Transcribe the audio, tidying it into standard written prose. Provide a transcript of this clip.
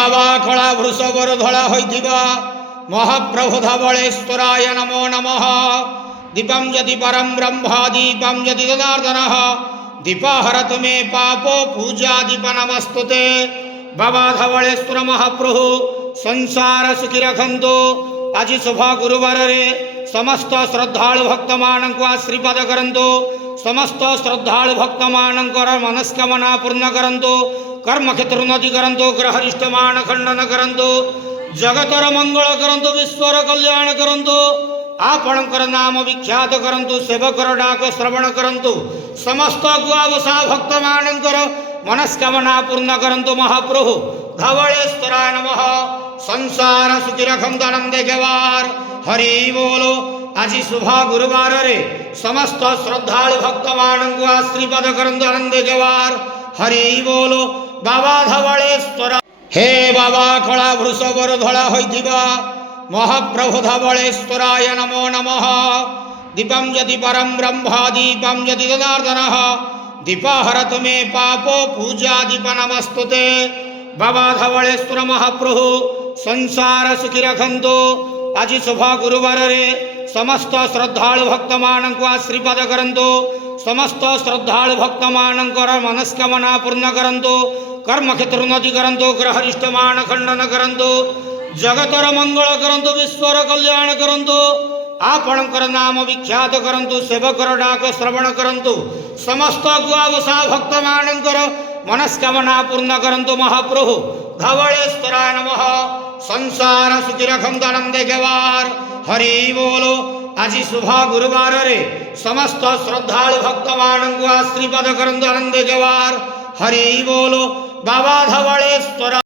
बाबा कला वृषभर धला होइथिबा महाप्रभु धवलेश्वराय नमो नमः। दीपं यदि परं ब्रह्म दीपं यदि जनार्दनः दीपहरतु मे पापो पूजा दीप नमस्तुते। बाबा धवलेश्वर महाप्रभु संसार सुखी रखंतु। आज शुभ गुरुवार रे समस्त श्रद्धालु भक्त मानक आशीर्वाद करंतु। समस्त श्रद्धालु भक्त मानकर मनस्कामना पूर्ण करंतु। कर्म क्षेत्र उन्नति करंतु। ग्रहरिष्ट मान खंडन करंतु। जगतर मंगल करंतु। विश्वर कल्याण करंतु। आपणकर नाम विख्यात करंतु। सेवकर डाक श्रवण करंतु। समस्त गुआवसा भक्त मानकर मनस्कामना पूर्ण करंतु। महाप्रभु धवलेश्वराय नमः। संसार सुखी रखंतु आनंदे केवार हरि बोलो। आज शुभ गुरुवार रे समस्त श्रद्धालु भक्त मानक आशीर्वाद करंतु आनंदे केवार हरि बोलो। बाबा धवलेश्वर हे बाबा कला वृषभर धला होइथिबा महाप्रभु धवलेश्वराय नमो नमः। दीपं यदि परं ब्रह्म दीपं यदि जनार्दनः दीपहरतु मे पापो पूजा दीप नमस्तुते। बाबा धवलेश्वर महाप्रभु संसार सुखी रखंतु। आज शुभ गुरुवार रे समस्त श्रद्धालु भक्त मानक आशीर्वाद करंतु। समस्त श्रद्धालु भक्त मानकर मनस्कामना पूर्ण करंतु। कर्म क्षेत्र उन्नति करंतु। ग्रहरिष्ट मान खंडन करंतु। जगतर मंगल करंतु। विश्वर कल्याण करंतु। आपणकर नाम विख्यात करंतु। सेवकर डाक श्रवण करंतु। समस्त गुआवसा भक्त मानकर मनस्कामना पूर्ण करंतु। महाप्रभु धवलेश्वराय नमः। संसार सुखी रखंतु आनंदे केवार हरि बोलो। आज शुभ गुरुवार रे समस्त श्रद्धालु भक्त मानक आशीर्वाद करंतु आनंदे केवार हरि बोलो। बाबा धवलेश्वर।